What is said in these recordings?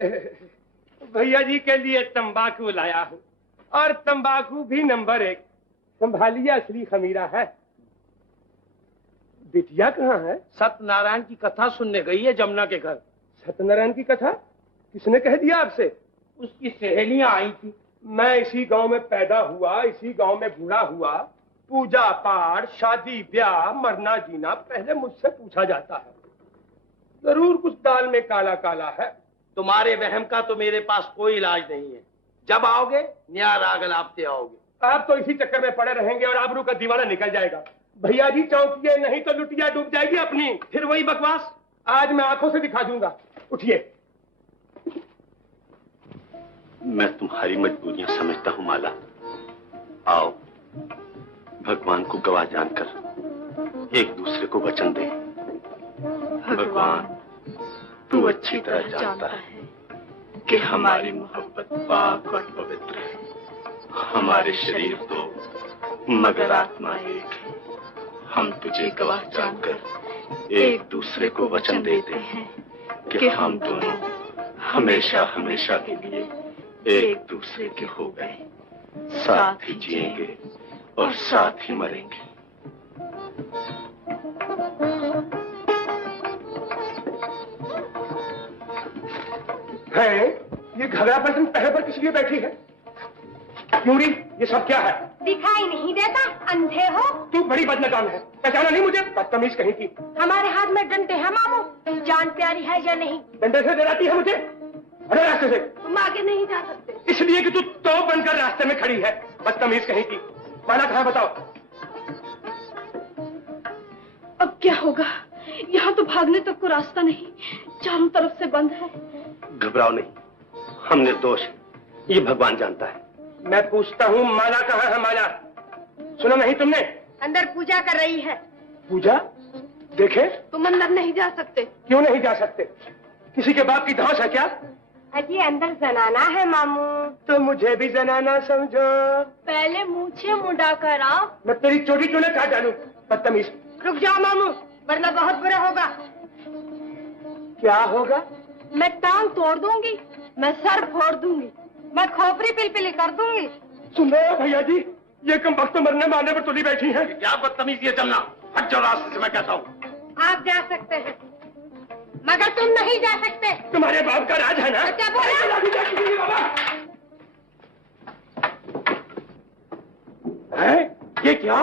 भैया जी के लिए तंबाकू लाया हूँ, और तंबाकू भी नंबर 1। संभालिए, असली खमीरा है। बिटिया कहाँ है? सत्यनारायण की कथा सुनने गई है जमुना के घर। सत्यनारायण की कथा किसने कह दिया आपसे? उसकी सहेलियां आई थी। मैं इसी गांव में पैदा हुआ, इसी गांव में बूढ़ा हुआ। पूजा पाठ, शादी ब्याह, मरना जीना पहले मुझसे पूछा जाता है। जरूर कुछ दाल में काला काला है। तुम्हारे वहम का तो मेरे पास कोई इलाज नहीं है। जब आओगे न्याय रागल आपते आओगे। आप तो इसी चक्कर में पड़े रहेंगे और आबरू का दीवाना निकल जाएगा। भैया जी चौंकिए, नहीं तो लुटिया डूब जाएगी अपनी। फिर वही बकवास आज मैं आंखों से दिखा दूंगा। उठिए। मैं तुम्हारी मजबूरियां समझता हूं माला। आओ, भगवान को गवाह जानकर एक दूसरे को वचन दे। भगवान, तू अच्छी तरह जानता है कि हमारी मोहब्बत पाक और पवित्र है। हमारे शरीर तो मगर आत्मा एक है। हम तुझे गवाह जानकर एक दूसरे को वचन देते हैं कि हम दोनों हमेशा हमेशा के लिए एक दूसरे के हो गए, साथ ही जिएंगे और साथ ही मरेंगे। है ये घबरा पलटन पहले पर किस लिए बैठी है? क्यूरी, ये सब क्या है? दिखाई नहीं देता, अंधे हो? तू बड़ी बदनकाम है, पहचाना नहीं मुझे? बदतमीज कहीं की। हमारे हाथ में डंडे हैं मामू, जान प्यारी है या नहीं? डंडे से डराती है मुझे? अरे रास्ते से। तुम आगे नहीं जा सकते। इसलिए कि तू तो बनकर रास्ते में खड़ी है, बदतमीज कहीं की। माला कहाँ बताओ? अब क्या होगा? यहाँ तो भागने तक को रास्ता नहीं, चारों तरफ से बंद है। घबराओ नहीं, हम निर्दोष हैं, ये भगवान जानता है। मैं पूछता हूँ, माला कहाँ है? माला सुना नहीं तुमने? अंदर पूजा कर रही है। पूजा? देखे? तुम अंदर नहीं जा सकते। क्यों नहीं जा सकते? किसी के बाप की धौंस है क्या? अजी अंदर जनाना है मामू। तो मुझे भी जनाना समझो। पहले मुझे मुंडा कर आओ। मैं तेरी चोटी चूने काट डालूं, बदतमीज। रुक जाओ मामू, वरना बहुत बुरा होगा। क्या होगा? मैं टांग तोड़ दूंगी, मैं सर फोड़ दूंगी, मैं खोपड़ी पिलपिली कर दूंगी। सुन रहे हो भैया जी, ये कम वक्त मरने मारने पर तुली बैठी है। क्या बदतमीज ये जमना, हट जाओ रास्ते से, मैं कहता हूँ। आप जा सकते हैं मगर तुम नहीं जा सकते। तुम्हारे बाप का राज है ना? क्या बोला? है ये क्या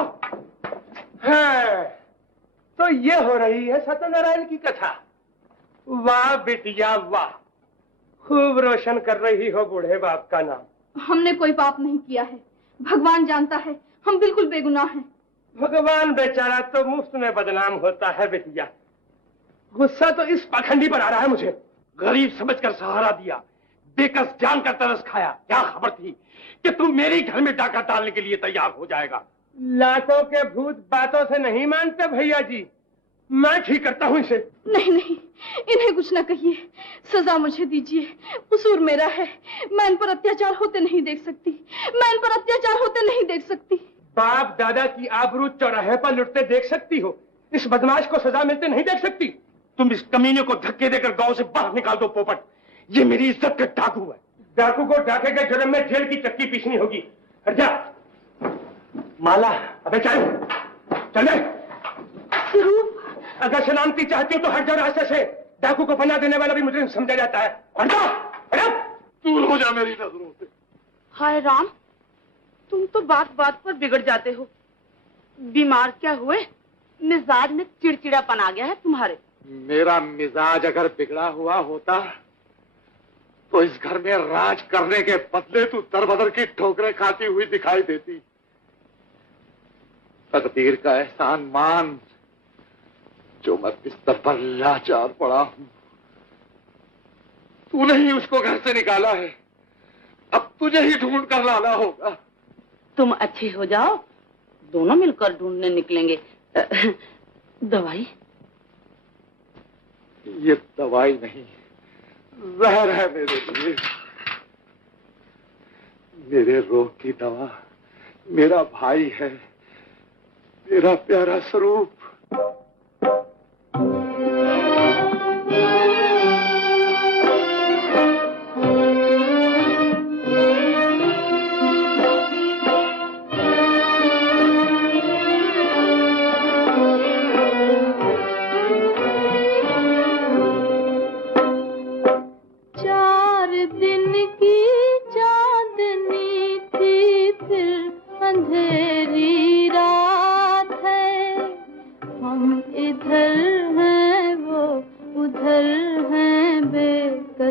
है? तो ये हो रही है सत्यनारायण की कथा। वाह बिटिया वाह, खूब रोशन कर रही हो बूढ़े बाप का नाम। हमने कोई पाप नहीं किया है, भगवान जानता है, हम बिल्कुल बेगुनाह हैं। भगवान बेचारा तो मुफ्त में बदनाम होता है बिटिया। गुस्सा तो इस पाखंडी पर आ रहा है मुझे। गरीब समझकर सहारा दिया, बेकस जानकर तरस खाया। क्या खबर थी कि तू मेरे घर में डाका डालने के लिए तैयार हो जाएगा? लाखों के भूत बातों से नहीं मानते भैया जी, मैं ठीक करता हूँ इसे। नहीं नहीं, इन्हें कुछ न कहिए, सजा मुझे दीजिए, कसूर मेरा है। मैं इन पर अत्याचार होते नहीं देख सकती, मैं इन पर अत्याचार होते नहीं देख सकती। बाप दादा की आबरू चौराहे पर लुटते देख सकती हो, इस बदमाश को सजा मिलते नहीं देख सकती। तुम इस कमीने को धक्के देकर गांव से बाहर निकाल दो पोपट, ये मेरी इज्जत का डाकू है। डाकू को डाके के जुर्म में जेल की चक्की पीसनी होगी। हट जा। माला, अबे चल चले। अगर सलामती चाहती हो तो हट जाओ रास्ते से। डाकू को पनाह देने वाला भी मुझे समझा जाता है। हट जाओ, दूर हो जा मेरी नजरों से। हाय राम, तुम तो बात बात पर बिगड़ जाते हो। बीमार क्या हुए? मिजाज में चिड़चिड़ापन आ गया है तुम्हारे। मेरा मिजाज अगर बिगड़ा हुआ होता तो इस घर में राज करने के बदले तू दरबदर की ठोकरें खाती हुई दिखाई देती। तकदीर का एहसान मान जो मैं बिस्तर पर लाचार पड़ा हूं। तूने ही उसको घर से निकाला है, अब तुझे ही ढूंढ कर लाना होगा। तुम अच्छे हो जाओ, दोनों मिलकर ढूंढने निकलेंगे। दवाई? ये दवाई नहीं, जहर है मेरे लिए। मेरे रोग की दवा मेरा भाई है, मेरा प्यारा स्वरूप।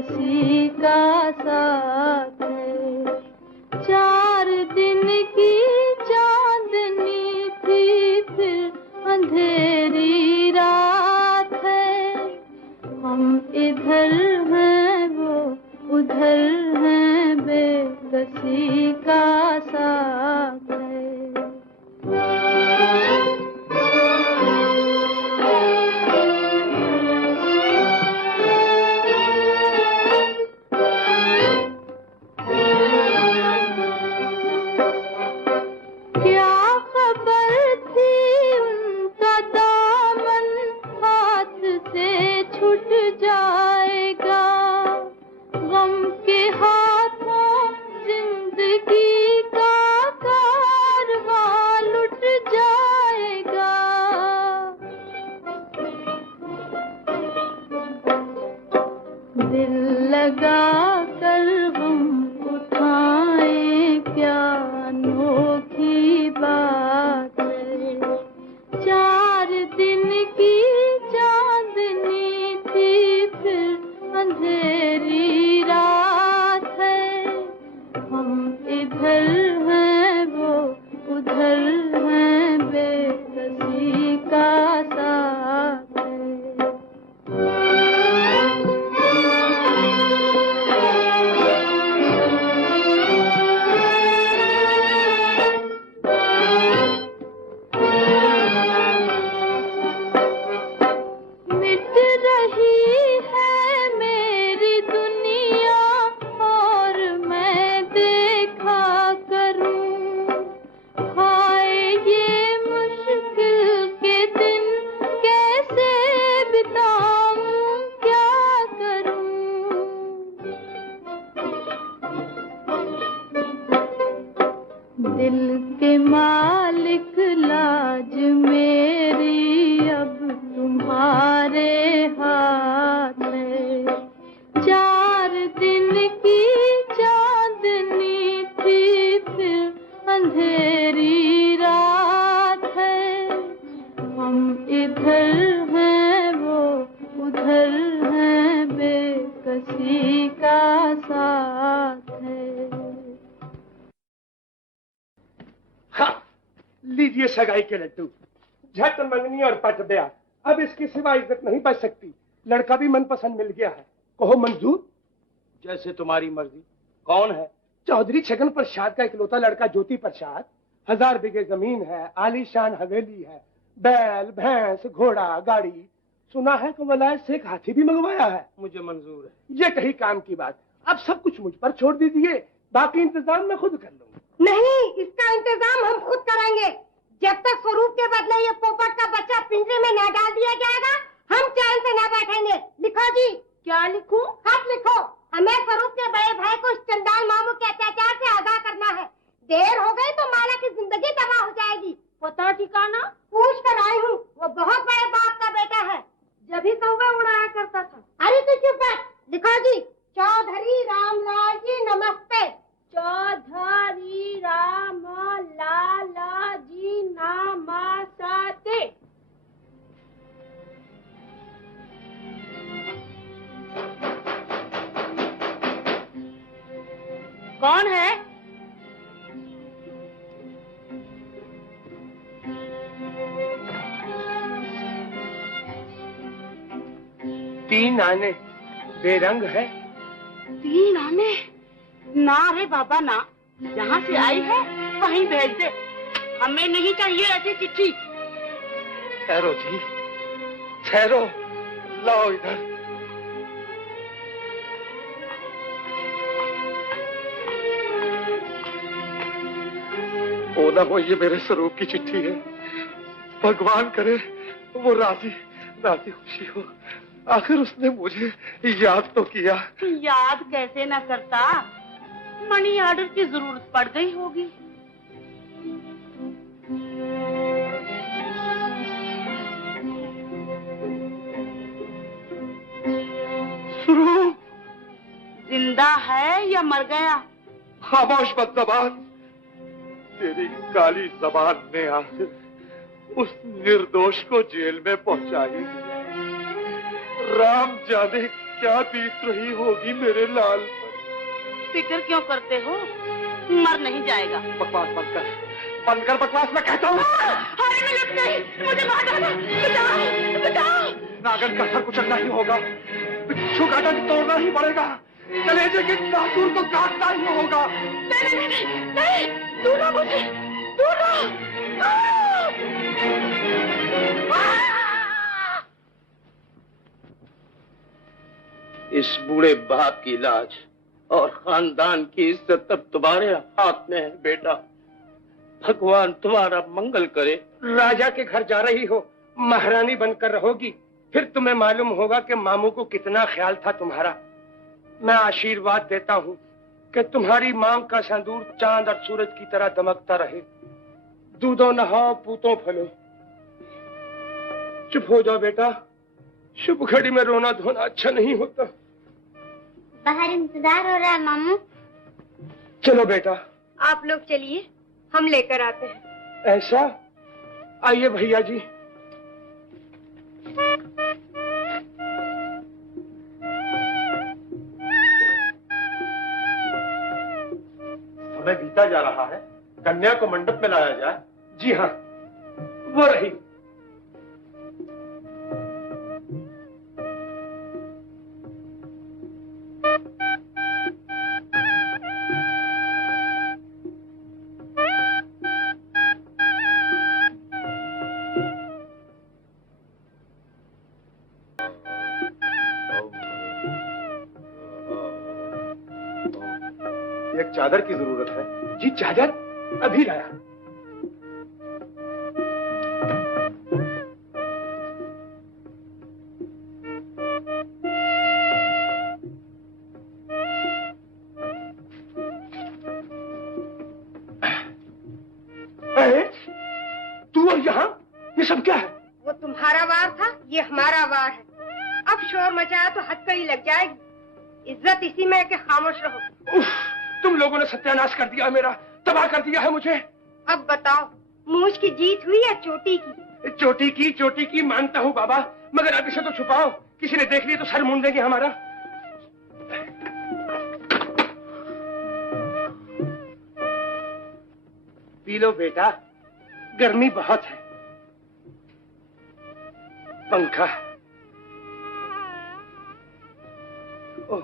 बेकसी का साथ है। 4 दिन की चांदनी थी फिर अंधेरी रात है। हम इधर हैं वो उधर हैं, बेकसी का साथ है। दिल लगा कर हम उठाएं, क्या अनोखी बात है। 4 दिन की चांदनी थी फिर अंधेरी रात है। हम इधर हैं वो उधर हैं, बेकसी का साथ है। दिल के मालिक लाज मेरी अब तुम्हारे हाथ है। 4 दिन की चांदनी थी फिर अंधेरी रात है। हम इधर हैं वो उधर हैं, बेकसी का साथ है। लीजिए सगाई के लड्डू। झट मंगनी और पट ब्याह, अब इसकी सिवा इज्जत नहीं बच सकती। लड़का भी मनपसंद मिल गया है, कहो मंजूर। जैसे तुम्हारी मर्जी। कौन है? चौधरी छगन प्रसाद का इकलौता लड़का ज्योति प्रसाद। 1000 बीघे जमीन है, आलीशान हवेली है, बैल भैंस घोड़ा गाड़ी। सुना है कि वलायत से एक हाथी भी मंगवाया है। मुझे मंजूर है। ये कही काम की बात। अब सब कुछ मुझ पर छोड़ दीजिए, बाकी इंतजाम मैं खुद कर लूंगा। नहीं, इसका इंतजाम हम खुद करेंगे। जब तक स्वरूप के बदले ये पोपट का बच्चा पिंजरे में न डाल दिया जाएगा, हम चैन से न बैठेंगे। लिखो जी। क्या लिखूं? खत लिखो। हमें स्वरूप के बड़े भाई को चंडाल मामू के अत्याचार से आगाह करना है। देर हो गई तो माला की जिंदगी तबाह हो जाएगी। पता ठिकाना पूछ कर आई हूँ। वो बहुत बड़े बाप का बेटा है, जब ही कौवा उड़ाया करता था। अरे तो चुप है। लिखो जी। चौधरी रामलाल जी नमस्ते। चौधरी राम लाला जी नमस्ते। कौन है? तीन आने बेरंग है। 3 आने? ना रे बाबा ना, जहाँ से आई है वहीं भेज दे। हमें नहीं चाहिए ऐसी चिट्ठी। ठहरो जी, ठहरो। लाओ इधर। ओ ना हो, ये मेरे स्वरूप की चिट्ठी है। भगवान करे वो राजी खुशी हो। आखिर उसने मुझे याद तो किया। याद कैसे न करता, मनी ऑर्डर की जरूरत पड़ गई होगी। स्वरूप जिंदा है या मर गया? खामोश बदज़बान। तेरी काली जबान ने आखिर उस निर्दोष को जेल में पहुंचाई। राम जाने क्या बीत रही होगी मेरे लाल पर। फिक्र क्यों करते हो, मर नहीं जाएगा। बकवास बंद कर बकवास, मैं कहता हूँ। अरे मैं लग गई, मुझे मार डाला, बचाओ बचाओ। नागन का सर कुचलना ही होगा, बिच्छू काटा तोड़ना ही पड़ेगा, कलेजे के काटूर को काटना ही होगा। नहीं, दूल्हा मुझे, दूल्हा। इस बूढ़े बाप की लाज और खानदान की इज्जत अब तुम्हारे हाथ में है बेटा। भगवान तुम्हारा मंगल करे। राजा के घर जा रही हो, महारानी बनकर रहोगी, फिर तुम्हें मालूम होगा कि मामू को कितना ख्याल था तुम्हारा। मैं आशीर्वाद देता हूँ कि तुम्हारी मांग का संदूर चांद और सूरज की तरह दमकता रहे। दूधो नहाओ, पूतो फलो। चुप हो जाओ बेटा, शुभ घड़ी में रोना धोना अच्छा नहीं होता। बाहर इंतजार हो रहा है मामू। चलो बेटा, आप लोग चलिए, हम लेकर आते हैं। ऐसा? आइए भैया जी। समय बीता जा रहा है, कन्या को मंडप में लाया जाए। जी हाँ, वो रही। एक चादर की जरूरत है। जी चादर अभी लाया। तू और यहाँ ये सब क्या है? वो तुम्हारा वार था, ये हमारा वार है। अब शोर मचाया तो हथकड़ी लग जाएगी। इज्जत इसी में है कि खामोश रहो। उफ, तुम लोगों ने सत्यानाश कर दिया मेरा, तबाह कर दिया है मुझे। अब बताओ, मूछ की जीत हुई या चोटी की? चोटी की मानता हूँ बाबा, मगर अब इसे तो छुपाओ, किसी ने देख लिया तो सर मूंद देंगे हमारा। पी लो बेटा, गर्मी बहुत है। पंखा। ओह,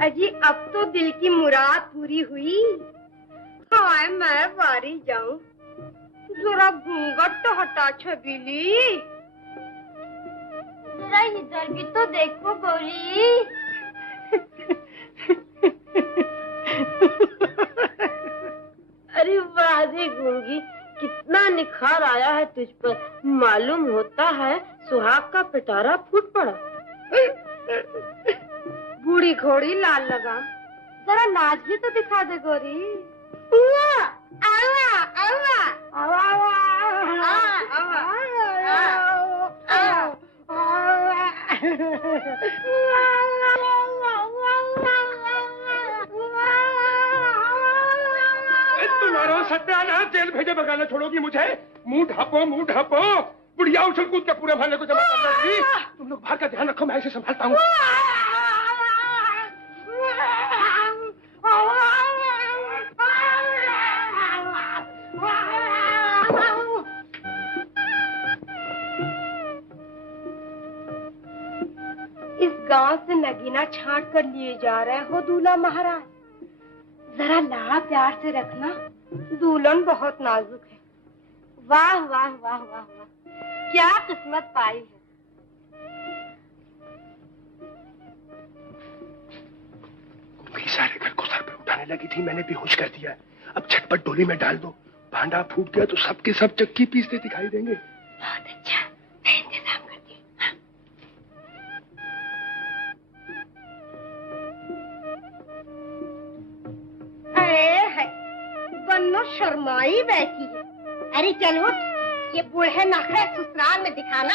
अजी अब तो दिल की मुराद पूरी हुई। हाय मैं बारी जाऊं, जरा घूंघट तो हटा छबीली। जरा इधर भी तो देखो गोरी। अरे वाह रे गूंगी, कितना निखार आया है तुझ पर। मालूम होता है सुहाग का पिटारा फूट पड़ा। बूढ़ी घोड़ी लाल लगाम, जरा नाच भी तो दिखा दे गोरी। आवा, आवा, आवा, तुम्हारा सत्यानाश, जेल भेजे बगाना छोड़ोगी मुझे? मुंह ढापो। बुढ़िया उछल कूद के पूरे महल्ले को जमा कर रही। तुम लोग बाहर का ध्यान रखो, मैं इसे संभालता हूँ। इस गांव से नगीना छांट कर लिए जा रहे हो दूल्हा महाराज। जरा लाड़ प्यार से रखना, दुल्हन बहुत नाजुक है। वाह वाह वाह वाह वाह, क्या किस्मत पाई है। सारे घर को सर पे उठाने लगी थी, मैंने बेहोश कर दिया। अब झटपट डोली में डाल दो, भांडा फूट गया तो सबके सब चक्की पीसते दिखाई देंगे। बहुत अच्छा, मैं इंतजाम करती हूँ। अरे बन्नो शर्माई बैठी है। अरे चल उठ, ये बूढ़े नखरे ससुराल में दिखाना।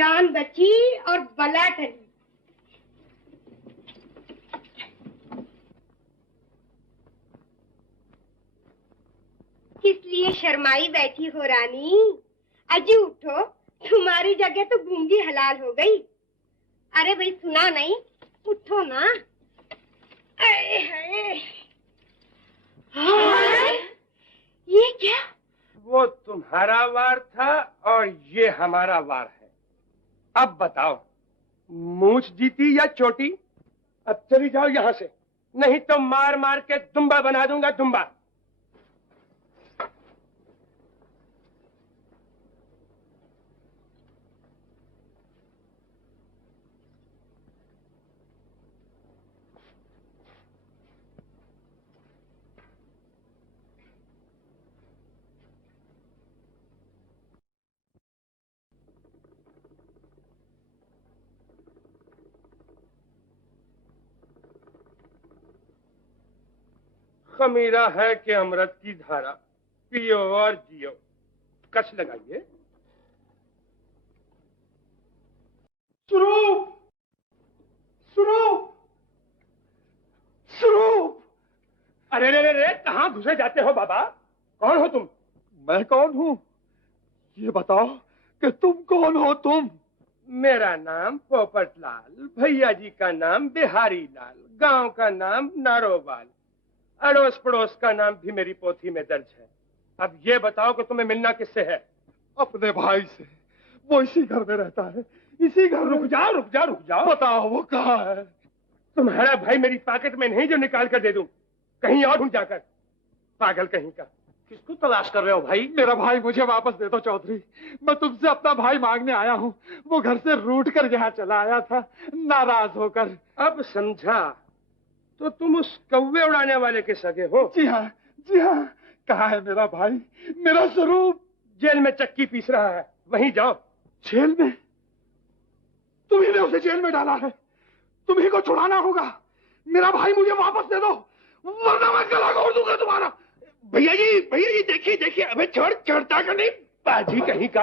जान बची और बला टली। किस लिए शर्माई बैठी हो रानी? अजी उठो, तुम्हारी जगह तो गूंगी हलाल हो गई। अरे भाई सुना नहीं, उठो ना। ये क्या? वो तुम्हारा वार था और ये हमारा वार है। अब बताओ, मूंछ जीती या चोटी? अब चली जाओ यहाँ से, नहीं तो मार मार के दुम्बा बना दूंगा, दुम्बा। खमीरा है कि अमृत की धारा, पियो और जियो। कस लगाइए। स्वरूप, स्वरूप, स्वरूप! अरे रे रे रे, कहाँ घुसे जाते हो बाबा? कौन हो तुम? मैं कौन हूँ? ये बताओ कि तुम कौन हो तुम? मेरा नाम पोपटलाल, भैया जी का नाम बिहारी लाल, गांव का नाम नारोवाल, अड़ोस पड़ोस का नाम भी मेरी पोथी में दर्ज है। अब ये बताओ कि तुम्हें मिलना किससे है? अपने भाई से। वो इसी घर में रहता है, इसी घर। रुक जाओ, रुक जाओ, रुक जाओ। बताओ वो कहाँ है? तुम्हारा भाई मेरी पॉकेट में नहीं जो निकाल कर दे दूं, कहीं और ढूंढ जाकर। पागल कहीं का। किसको तलाश कर रहे हो भाई? मेरा भाई मुझे वापस दे दो चौधरी। मैं तुमसे अपना भाई मांगने आया हूँ। वो घर से रूठ कर यहाँ चला आया था, नाराज होकर। अब समझा, तो तुम उस कौवे उड़ाने वाले के सगे हो? जी हाँ, जी हाँ। कहाँ है मेरा भाई, मेरा स्वरूप? जेल में चक्की पीस रहा है, वहीं जाओ। जेल में? तुम्ही ने उसे जेल में डाला है, तुम्ही को छुड़ाना होगा। मेरा भाई मुझे वापस दे दो, वरना मैं गला घोट दूंगा तुम्हारा। भैया जी देखिए देखिए, अबे छोड़, चढ़ता का नहीं, बाजी कहीं का।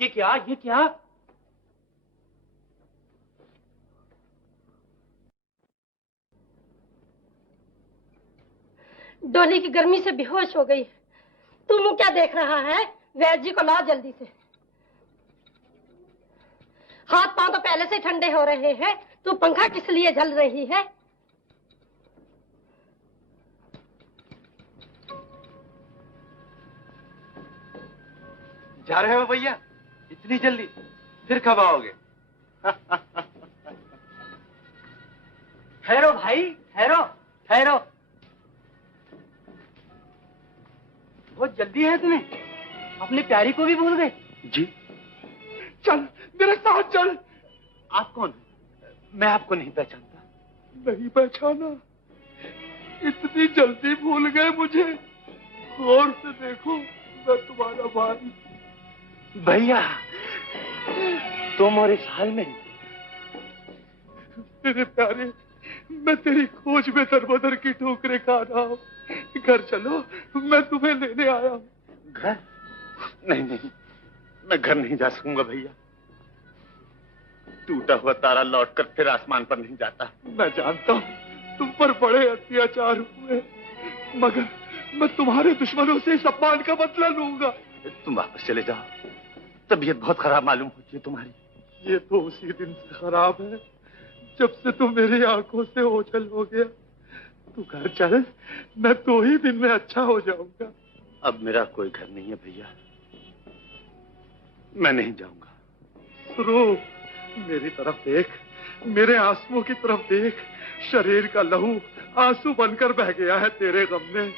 ये क्या, ये क्या? डोली की गर्मी से बेहोश हो गई। तुम क्या देख रहा है? वैद्य जी को ला जल्दी से। हाथ पांव तो पहले से ठंडे हो रहे हैं, तू पंखा किस लिए झल रही है? जा रहे हो भैया? इतनी जल्दी? फिर कब आओगे? ठहरो भाई, ठहरो, ठहरो। बहुत जल्दी है तुम्हें, अपनी प्यारी को भी भूल गए? जी। चल मेरे साथ चल। आप कौन? मैं आपको नहीं पहचानता। नहीं पहचाना? इतनी जल्दी भूल गए मुझे? गौर से देखो, मैं तुम्हारा भाई। भैया, तुम और इस हाल में? मेरे प्यारे, मैं तेरी खोज में दरबदर की ठोकरें खा रहा हूँ। घर चलो, मैं तुम्हें लेने आया हूँ। घर? नहीं नहीं, मैं घर नहीं जा सकूंगा भैया। टूटा हुआ तारा लौटकर फिर आसमान पर नहीं जाता। मैं जानता हूँ तुम पर बड़े अत्याचार हुए, मगर मैं तुम्हारे दुश्मनों से इस अपमान का बदला लूंगा। तुम वापस चले जाओ, तबीयत बहुत खराब मालूम होती है तुम्हारी। ये तो उसी दिन से खराब है जब से तुम मेरी आंखों से ओझल हो गया। तू घर चल, मैं 2 ही दिन में अच्छा हो जाऊंगा। अब मेरा कोई घर नहीं है भैया, मैं नहीं जाऊंगा। स्वरूप, मेरी तरफ देख, मेरे आंसुओं की तरफ देख। शरीर का लहू आंसू बनकर बह गया है तेरे गम में।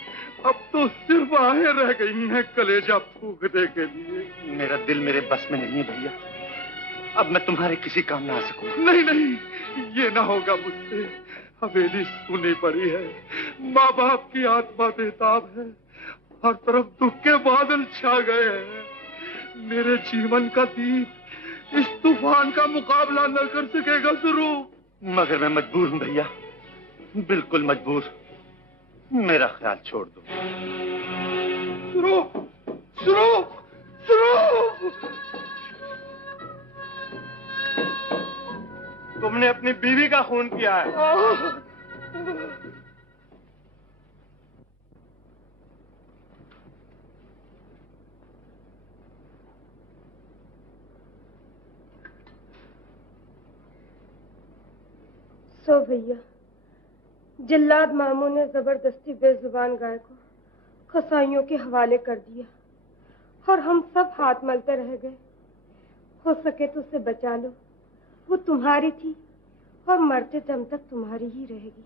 अब तो सिर्फ आहें रह गई हैं कलेजा फूंकने के लिए। मेरा दिल मेरे बस में नहीं है भैया, अब मैं तुम्हारे किसी काम में आ सकूंगा। नहीं नहीं, ये ना होगा मुझसे। हवेली सुनी पड़ी है, माँ बाप की आत्मा बेताब है, हर तरफ दुख के बादल छा गए हैं। मेरे जीवन का दीप इस तूफान का मुकाबला न कर सकेगा स्वरूप। मगर मैं मजबूर हूँ भैया, बिल्कुल मजबूर। मेरा ख्याल छोड़ दो। स्वरूप, स्वरूप, स्वरूप! तुमने अपनी बीवी का खून किया है। सो भैया, जिल्लाद मामू ने जबरदस्ती बेजुबान गाय को कसाईयों के हवाले कर दिया और हम सब हाथ मलते रह गए। हो सके तो उसे बचा लो, वो तुम्हारी थी और मरते दम तक तुम्हारी ही रहेगी।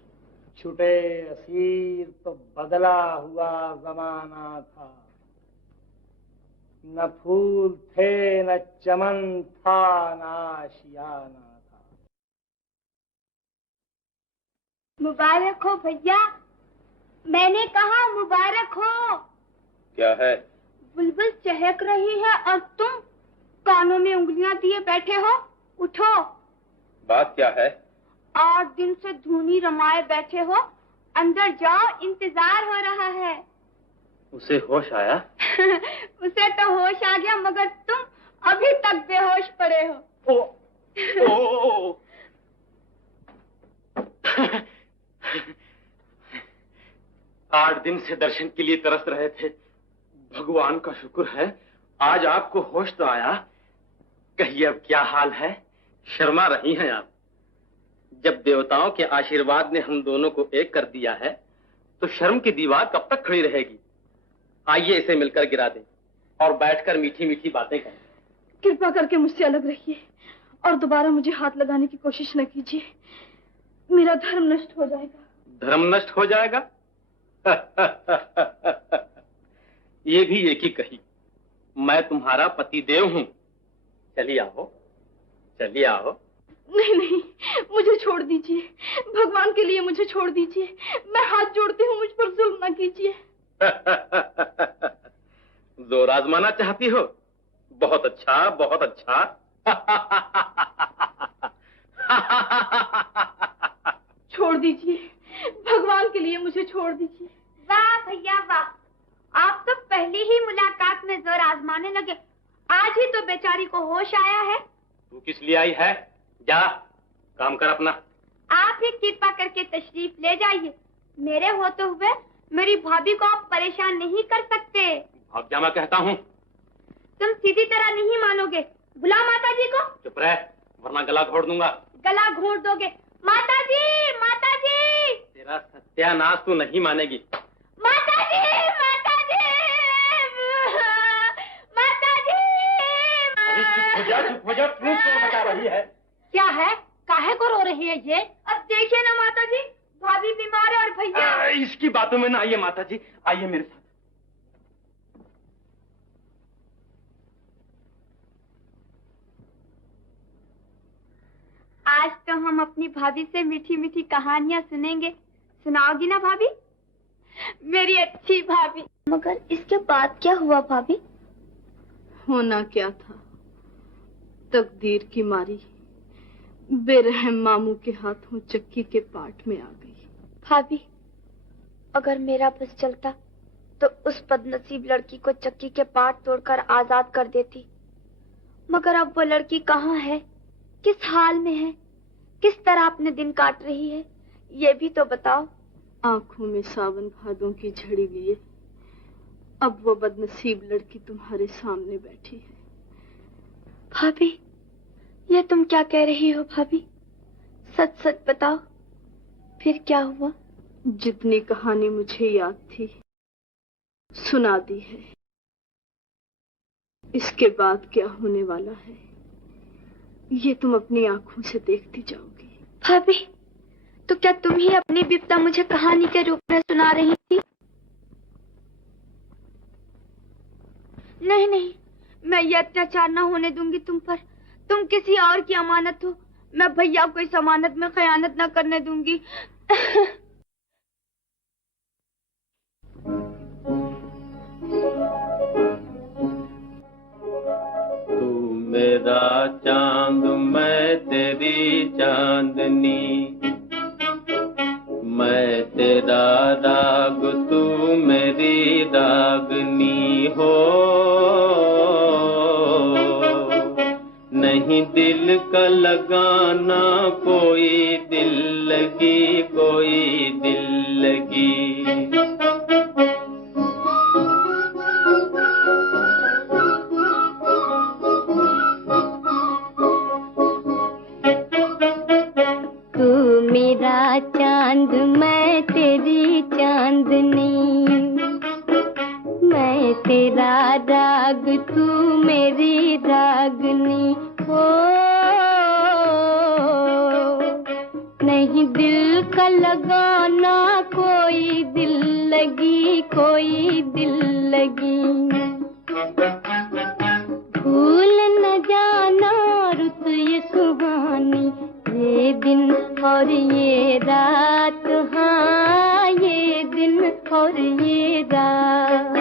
छुटे असीर तो बदला हुआ जमाना था, न फूल थे न चमन था न आशियाना था। मुबारक हो भैया, मैंने कहा मुबारक हो। क्या है? बुलबुल चहक रही है और तुम कानों में उंगलियां दिए बैठे हो। उठो। बात क्या है? 8 दिन से धूनी रमाए बैठे हो, अंदर जाओ, इंतजार हो रहा है। उसे होश आया? उसे तो होश आ गया, मगर तुम अभी तक बेहोश पड़े हो। ओ 8 दिन से दर्शन के लिए तरस रहे थे। भगवान का शुक्र है आज आपको होश तो आया। कहिए अब क्या हाल है? शर्मा रही हैं आप। जब देवताओं के आशीर्वाद ने हम दोनों को एक कर दिया है तो शर्म की दीवार कब तक खड़ी रहेगी? आइए इसे मिलकर गिरा दें और बैठकर मीठी मीठी बातें करें। कृपा करके मुझसे अलग रहिए और दोबारा मुझे हाथ लगाने की कोशिश न कीजिए। मेरा धर्म नष्ट हो जाएगा। धर्म नष्ट हो जाएगा? ये भी एक ही कही। मैं तुम्हारा पति देव हूं। चलिए आओ, चलिए आओ। नहीं नहीं, मुझे छोड़ दीजिए, भगवान के लिए मुझे छोड़ दीजिए। मैं हाथ जोड़ती हूँ, मुझ पर जुल्म न कीजिए। जोर आजमाना चाहती हो? बहुत अच्छा, बहुत अच्छा। छोड़ दीजिए, भगवान के लिए मुझे छोड़ दीजिए। वाह भैया वाह, आप तो पहली ही मुलाकात में जोर आजमाने लगे। आज ही तो बेचारी को होश आया है। तू किस लिए आई है? जा काम कर अपना। आप ही कृपा करके तशरीफ ले जाइए। मेरे होते हुए मेरी भाभी को आप परेशान नहीं कर सकते। भाग जा, मैं कहता हूँ। तुम सीधी तरह नहीं मानोगे। बुलाओ माता जी को। चुप रह, वरना गला घोट दूंगा। गला घोट दोगे? माता जी, माता जी। तेरा सत्यानाश तू नहीं मानेगी। माता जी, माता जी, माता जी। चुप हो जा, तू क्यों बता रही है? क्या है? काहे को रो रही है ये? अब देखिए ना माता जी, भाभी बीमार है और भैया। इसकी बातों में ना आइए माता जी, आइए मेरे साथ। आज तो हम अपनी भाभी से मीठी मीठी कहानियां सुनेंगे। सुनाओगी ना भाभी? मेरी अच्छी भाभी। मगर इसके बाद क्या हुआ भाभी? होना क्या था, तकदीर की मारी बेरहम मामू के हाथों चक्की के पाट में आ गई। भाभी, अगर मेरा बस चलता तो उस बदनसीब लड़की को चक्की के पाट तोड़कर आजाद कर देती। मगर अब वो लड़की कहाँ है, किस हाल में है, किस तरह अपने दिन काट रही है, ये भी तो बताओ। आंखों में सावन भादों की झड़ी लिए अब वो बदनसीब लड़की तुम्हारे सामने बैठी है। भाभी, ये तुम क्या कह रही हो भाभी? सच सच बताओ, फिर क्या हुआ? जितनी कहानी मुझे याद थी सुना दी है। इसके बाद क्या होने वाला है ये तुम अपनी आंखों से देखती जाओगी। भाभी, तो क्या तुम ही अपनी विपदा मुझे कहानी के रूप में सुना रही थी? नहीं नहीं, मैं ये अत्याचार न होने दूंगी तुम पर। तुम किसी और की अमानत हो, मैं भैया को इस अमानत में खयानत न करने दूंगी। तू मेरा चांद मैं तेरी चांदनी, मैं तेरा राग तू मेरी रागनी हो। नहीं नहीं दिल का लगाना कोई दिल लगी, कोई दिल लगी। चांद मैं तेरी चांदनी, मैं तेरा राग तू मेरी रागनी। हो नहीं दिल का लगाना कोई दिल लगी, कोई दिल लगी। भूल न जाना रुत ये सुहानी, ये दिन और ये रात, हाँ ये दिन और ये रात।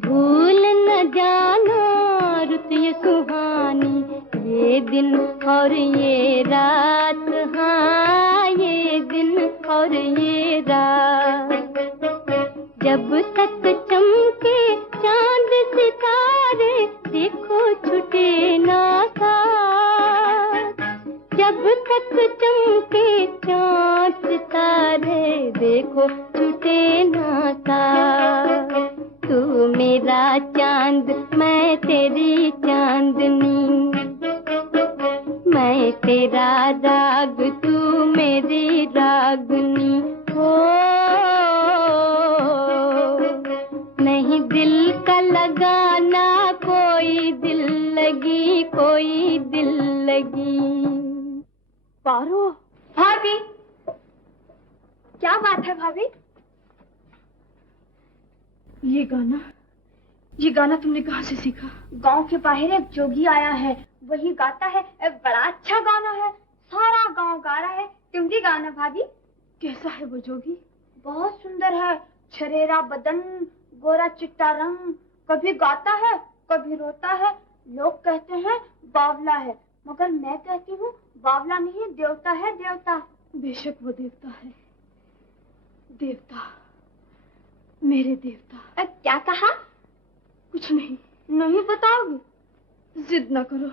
भूल न जाना रुत ये सुहानी, ये दिन और ये रात, हाँ ये दिन और ये रात। जब तक चमके चांद सितारे देखो छुटे ना साथ। जब तक चमके चांद सितारे देखो छुटे ना साथ। तू मेरा चांद मैं तेरी चांदनी, मैं तेरा राग तू मेरी रागनी। हो नहीं दिल का लगाना कोई दिल लगी, कोई दिल लगी। पारो। भाभी, क्या बात है भाभी? ये गाना तुमने कहाँ से सीखा? गांव के बाहर एक जोगी आया है, वही गाता है। बड़ा अच्छा गाना है, सारा गांव गा रहा है। तुम भी गाना भाभी। कैसा है वो जोगी? बहुत सुंदर है, छरेरा बदन, गोरा चिट्टा रंग। कभी गाता है कभी रोता है। लोग कहते हैं बावला है, मगर मैं कहती हूँ बावला नहीं, देवता है, देवता। बेशक वो देवता है, देवता, मेरे देवता। क्या कहा? कुछ नहीं। नहीं बताओगी? जिद न करो।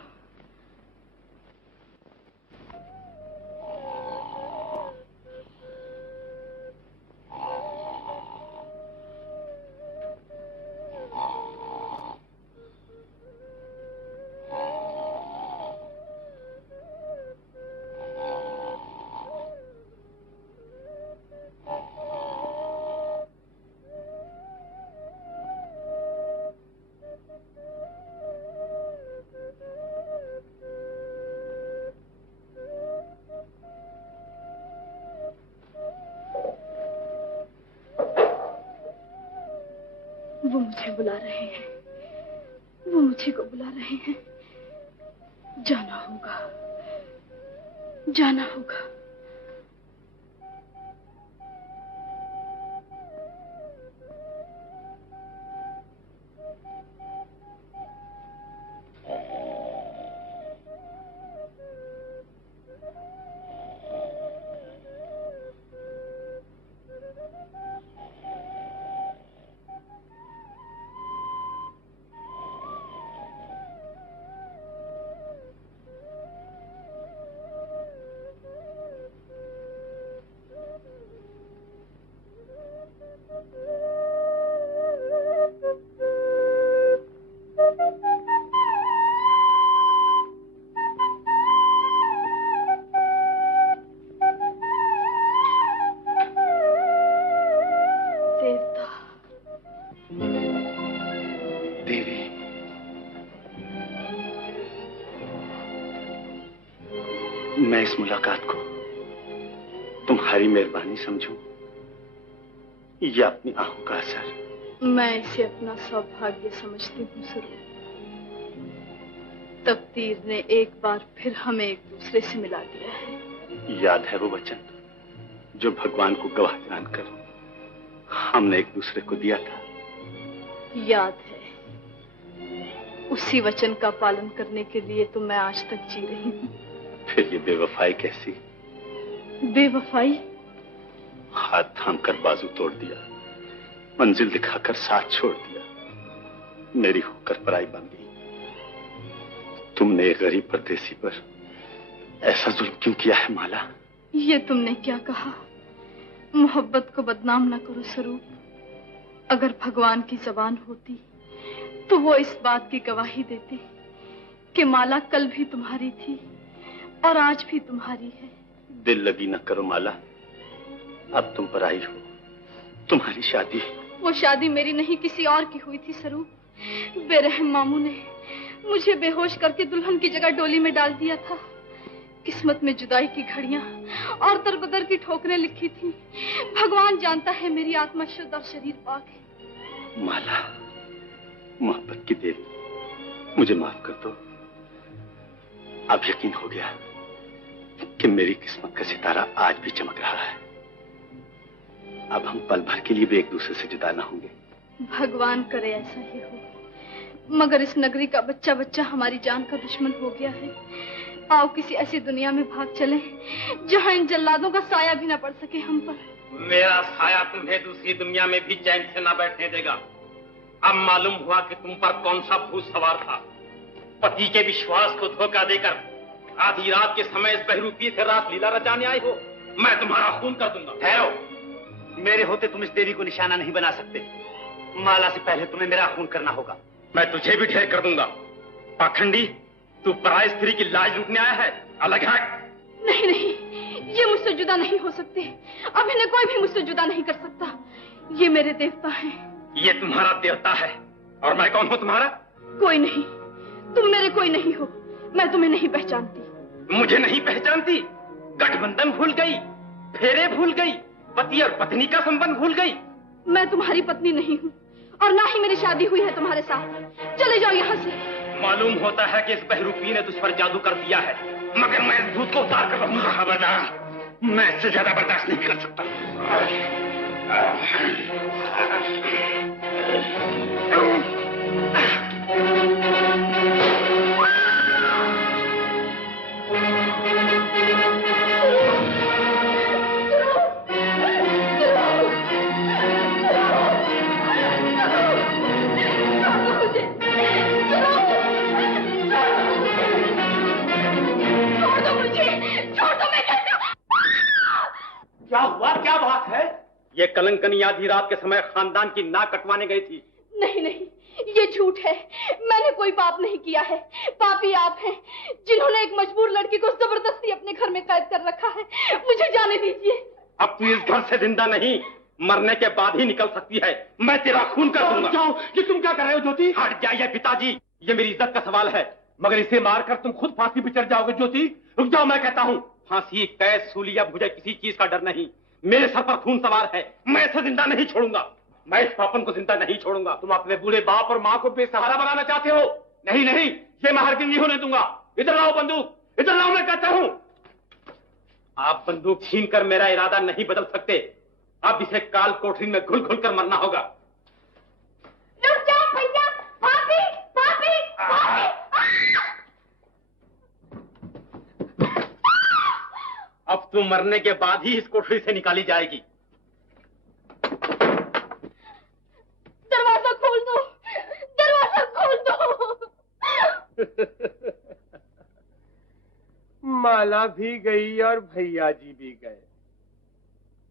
वो मुझे बुला रहे हैं, वो मुझे को बुला रहे हैं। जाना होगा, जाना होगा। मैं इस मुलाकात को तुम्हारी मेहरबानी समझूं या अपनी आंखों का असर? मैं इसे अपना सौभाग्य समझती हूँ सुरूर। तकदीर ने एक बार फिर हमें एक दूसरे से मिला दिया है। याद है वो वचन जो भगवान को गवाह जानकर हमने एक दूसरे को दिया था? याद है। उसी वचन का पालन करने के लिए तो मैं आज तक जी रही हूँ। फिर ये बेवफाई कैसी? बेवफाई? हाथ थाम कर बाजू तोड़ दिया, मंजिल दिखाकर साथ छोड़ दिया, मेरी होकर पराई बन गई। तुमने एक गरीब परदेसी पर ऐसा जुल्म क्यों किया है माला? ये तुमने क्या कहा? मोहब्बत को बदनाम न करो स्वरूप। अगर भगवान की जबान होती तो वो इस बात की गवाही देते कि माला कल भी तुम्हारी थी और आज भी तुम्हारी है। दिल लगी न करो माला, अब तुम पर आई हो, तुम्हारी शादी। वो शादी मेरी नहीं किसी और की हुई थी स्वरूप। बेरहम मामू ने मुझे बेहोश करके दुल्हन की जगह डोली में डाल दिया था। किस्मत में जुदाई की घड़ियां और दरबदर की ठोकरें लिखी थी। भगवान जानता है मेरी आत्मा शुद्ध और शरीर पाक है। माला, मोहब्बत की देवी, मुझे माफ कर दो। अब यकीन हो गया कि मेरी किस्मत का सितारा आज भी चमक रहा है। अब हम पल भर के लिए भी एक दूसरे से जुदा ना होंगे। भगवान करे ऐसा ही हो, मगर इस नगरी का बच्चा बच्चा हमारी जान का दुश्मन हो गया है। आओ किसी ऐसी दुनिया में भाग चलें जहां इन जल्लादों का साया भी ना पड़ सके हम पर। मेरा साया तुम्हें दूसरी दुनिया में भी चैन से ना बैठने देगा। अब मालूम हुआ कि तुम पर कौन सा भूत सवार था। पति के विश्वास को धोखा देकर आधी रात के समय इस बहरूपी से रात लीला रचाने आई हो। मैं तुम्हारा खून कर दूंगा। ठहरो, मेरे होते तुम इस देवी को निशाना नहीं बना सकते। माला से पहले तुम्हें मेरा खून करना होगा। मैं तुझे भी ढेर कर दूंगा। पाखंडी, तू पराई स्त्री की लाज लूटने आया है, अलग है। नहीं नहीं, ये मुझसे जुदा नहीं हो सकते। अब इन्हें कोई भी मुझसे जुदा नहीं कर सकता। ये मेरे देवता हैं। ये तुम्हारा देवता है और मैं कौन हूँ तुम्हारा? कोई नहीं, तुम मेरे कोई नहीं हो। मैं तुम्हें नहीं पहचानती। मुझे नहीं पहचानती? गठबंधन भूल गई, फेरे भूल गई, पति और पत्नी का संबंध भूल गई। मैं तुम्हारी पत्नी नहीं हूँ और ना ही मेरी शादी हुई है तुम्हारे साथ। चले जाओ यहाँ से। मालूम होता है कि इस बहरूपी ने तुझ पर जादू कर दिया है, मगर मैं इस भूत को उतार कर रहूंगा। खबरदार, मैं इससे ज्यादा बर्दाश्त नहीं कर सकता। क्या हुआ? क्या बात है? ये कलंकनी आधी रात के समय खानदान की नाक कटवाने गई थी। नहीं नहीं, ये झूठ है। मैंने कोई पाप नहीं किया है। पापी आप हैं जिन्होंने एक मजबूर लड़की को जबरदस्ती अपने घर में कैद कर रखा है। मुझे जाने दीजिए। अब तू इस घर से जिंदा नहीं, मरने के बाद ही निकल सकती है। मैं तेरा खून कर दूंगा। जाओ, ये तुम क्या कर रहे हो ज्योति? हट जाइए पिताजी, ये मेरी इज्जत का सवाल है, मगर इसे मारकर तुम खुद फांसी पर चढ़ जाओगे। ज्योति रुक जाओ, मैं कहता हूँ। फांसी, कैद, सूली या मुझे किसी चीज का डर नहीं। मेरे सर पर खून सवार है, मैं इसे जिंदा नहीं छोड़ूंगा। मैं इस पापन को जिंदा नहीं छोड़ूंगा। तुम अपने बूढ़े बाप और माँ को बेसहारा बनाना चाहते हो? नहीं नहीं, ये मैं हरगिज़ नहीं होने दूंगा। इधर लाओ बंदूक, इधर लाओ, मैं कहता हूँ। आप बंदूक छीनकर मेरा इरादा नहीं बदल सकते। अब इसे काल कोठरी में घुल घुल कर मरना होगा। रुक जाओ भैया, भाभी, भाभी, भाभी। अब तू मरने के बाद ही इस कोठरी से निकाली जाएगी। दरवाजा खोल दो, दरवाजा खोल दो। माला भी गई और भैया जी भी गए।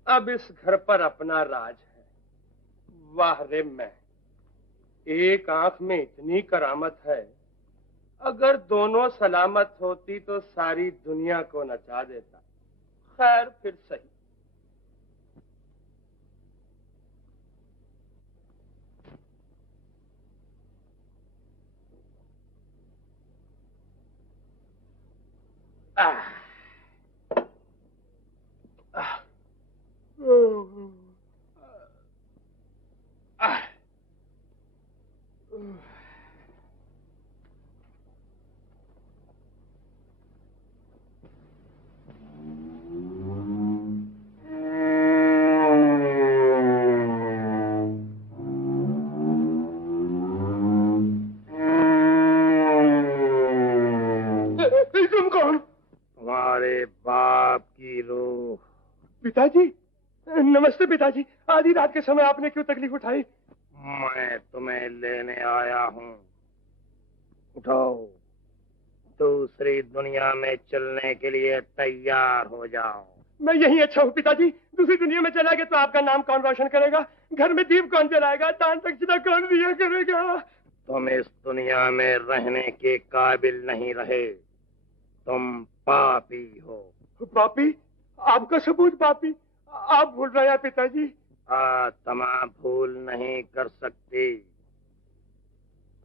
अब इस घर पर अपना राज है। वाह रे मैं, एक आंख में इतनी करामत है, अगर दोनों सलामत होती तो सारी दुनिया को नचा देता। खैर फिर सही। तुम कौन? तुम्हारे बाप की रूह। पिताजी, नमस्ते पिताजी। आधी रात के समय आपने क्यों तकलीफ उठाई? मैं तुम्हें लेने आया हूँ। उठाओ, दूसरी दुनिया में चलने के लिए तैयार हो जाओ। मैं यही अच्छा हूँ पिताजी। दूसरी दुनिया में चला गया तो आपका नाम कौन रोशन करेगा? घर में दीप कौन जलाएगा? दान दक्षिणा कौन दिया करेगा? तुम इस दुनिया में रहने के काबिल नहीं रहे। तुम पापी हो। पापी? आपका सबूत पापी? आप भूल रहे हैं पिताजी। आत्मा भूल नहीं कर सकती।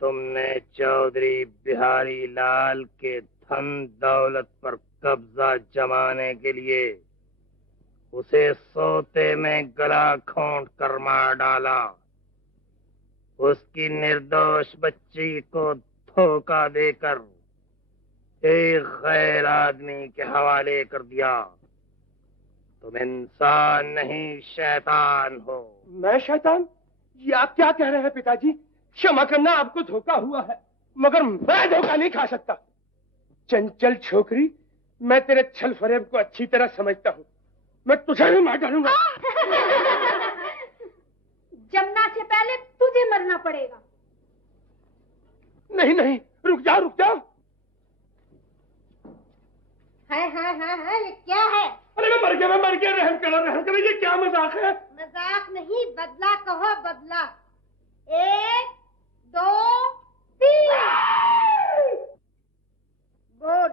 तुमने चौधरी बिहारी लाल के धन दौलत पर कब्जा जमाने के लिए उसे सोते में गला घोंट कर मार डाला। उसकी निर्दोष बच्ची को धोखा देकर एक गैर आदमी के हवाले कर दिया। तुम इंसान नहीं शैतान हो। मैं शैतान? ये आप क्या कह रहे हैं पिताजी? क्षमा करना, आपको धोखा हुआ है, मगर मैं धोखा नहीं खा सकता। चंचल छोकरी, मैं तेरे छल फरेब को अच्छी तरह समझता हूँ। मैं तुझे भी मार डालूंगा। जमना से पहले तुझे मरना पड़ेगा। नहीं नहीं, रुक जाओ रुक जाओ। है ये क्या है? अरे मैं मर गया, रहम करो, ये क्या मजाक है? मजाक नहीं, बदला कहो बदला। 1 2 3 बोल,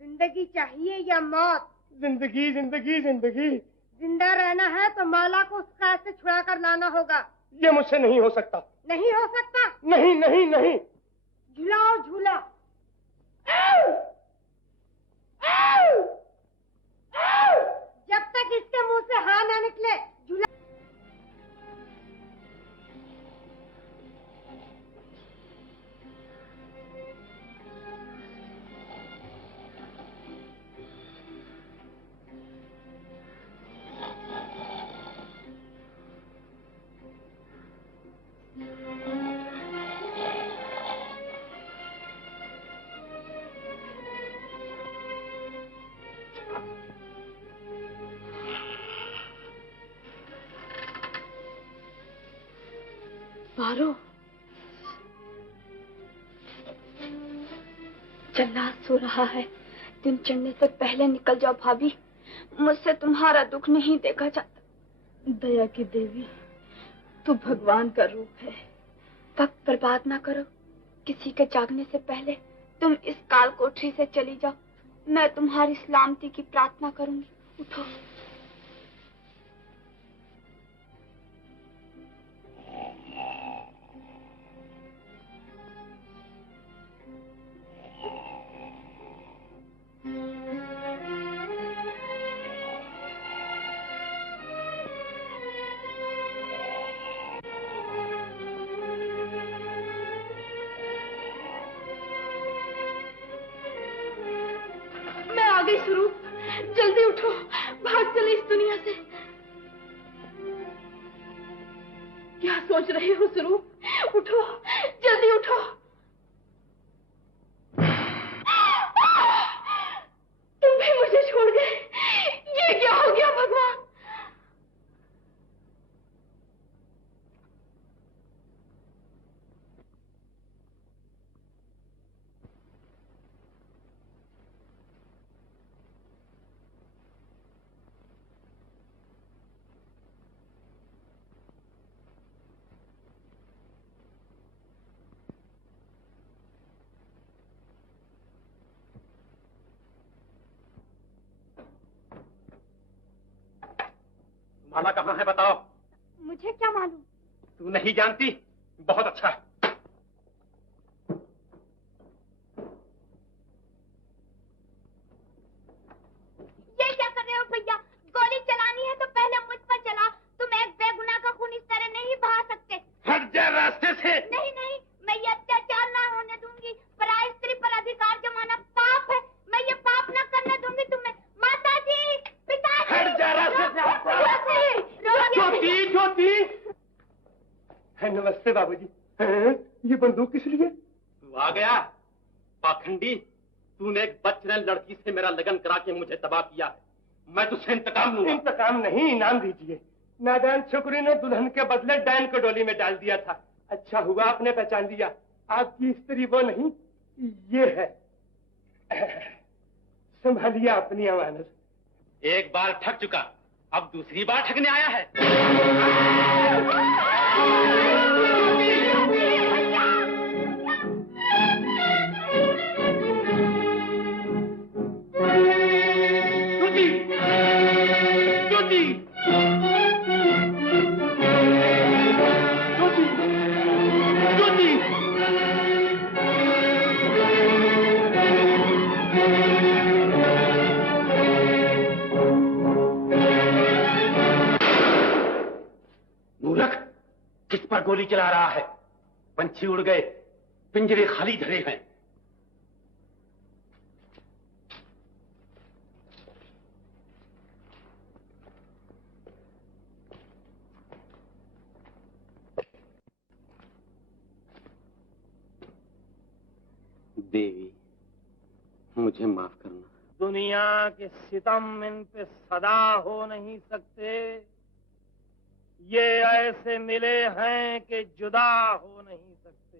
जिंदगी चाहिए या मौत? जिंदगी जिंदगी जिंदगी। जिंदा रहना है तो मौला को उस कैद से छुड़ा कर लाना होगा। ये मुझसे नहीं हो सकता। नहीं हो सकता? नहीं नहीं नहीं। झुलाओ झूला। जब तक इसके मुंह से हाँ ना निकले झूला। मारो, जल्लाद सो रहा है। दिन चढ़ने से पहले निकल जाओ भाभी, मुझसे तुम्हारा दुख नहीं देखा जाता। दया की देवी, तू भगवान का रूप है। वक्त बर्बाद ना करो। किसी के जागने से पहले तुम इस काल कोठरी से चली जाओ। मैं तुम्हारी सलामती की प्रार्थना करूंगी। उठो। स्वरूप, जल्दी उठो, भाग चले इस दुनिया से। क्या सोच रहे हो स्वरूप? उठो, जल्दी उठो। तुम भी मुझे छोड़ गए। ये क्या हो गया भगवान? माला कहाँ है बताओ? मुझे क्या मालूम? तू नहीं जानती? बहुत अच्छा है। ये क्या कर रहे हो भैया? गोली चलानी है तो पहले मुझ पर चला। तुम एक बेगुनाह का खून इस तरह नहीं बहा सकते। हट जा रास्ते से। नहीं नहीं, मैं ये अत्याचार ना होने दूंगी। पराई स्त्री पर अधिकार जमाना पाप है। मैं ये पाप ना करने दूंगी तुम्हें। माता जी, पिताजी, हट जा रास्ते से। छोटी नमस्ते बाबूजी। ये बंदूक किस लिए? तू आ गया पाखंडी। तूने एक बच्चे लड़की से मेरा लगन करा के मुझे तबाह किया है। मैं तुझसे इंतकाम लूंगा। इंतकाम नहीं, इनाम दीजिए। नादान छोकरी ने दुल्हन के बदले डैन को डोली में डाल दिया था। अच्छा हुआ आपने पहचान लिया। आपकी स्त्री वो नहीं, ये है। संभालिए अपनी अमानत। एक बार ठग चुका, अब दूसरी बार ठगने आया है। किस पर गोली चला रहा है? पंछी उड़ गए, पिंजरे खाली धरे हैं। देवी, मुझे माफ करना। दुनिया के सितम इन पे सदा हो नहीं सकते। ये ऐसे मिले हैं कि जुदा हो नहीं सकते।